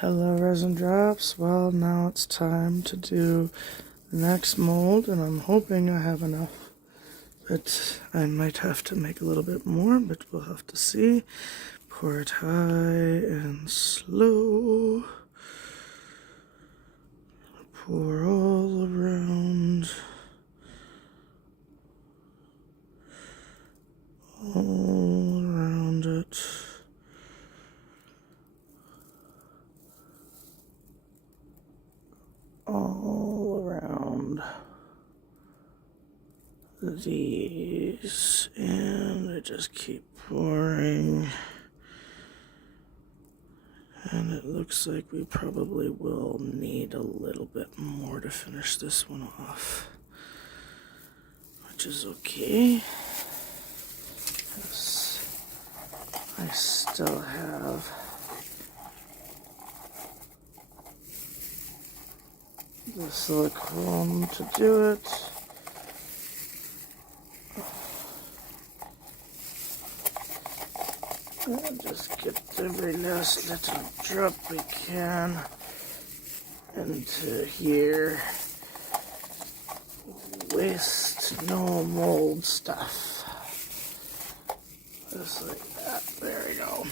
Hello resin drops. Well, now it's time to do the next mold, and I'm hoping I have enough, but I might have to make a little bit more, but we'll have to see. Pour it high and slow. Pour all around. All around it. All around these, and I just keep pouring, and it looks like we probably will need a little bit more to finish this one off, which is okay, because I still have the silicone to do it. And just get every last little drop we can into here. Waste no mold stuff. Just like that. There we go.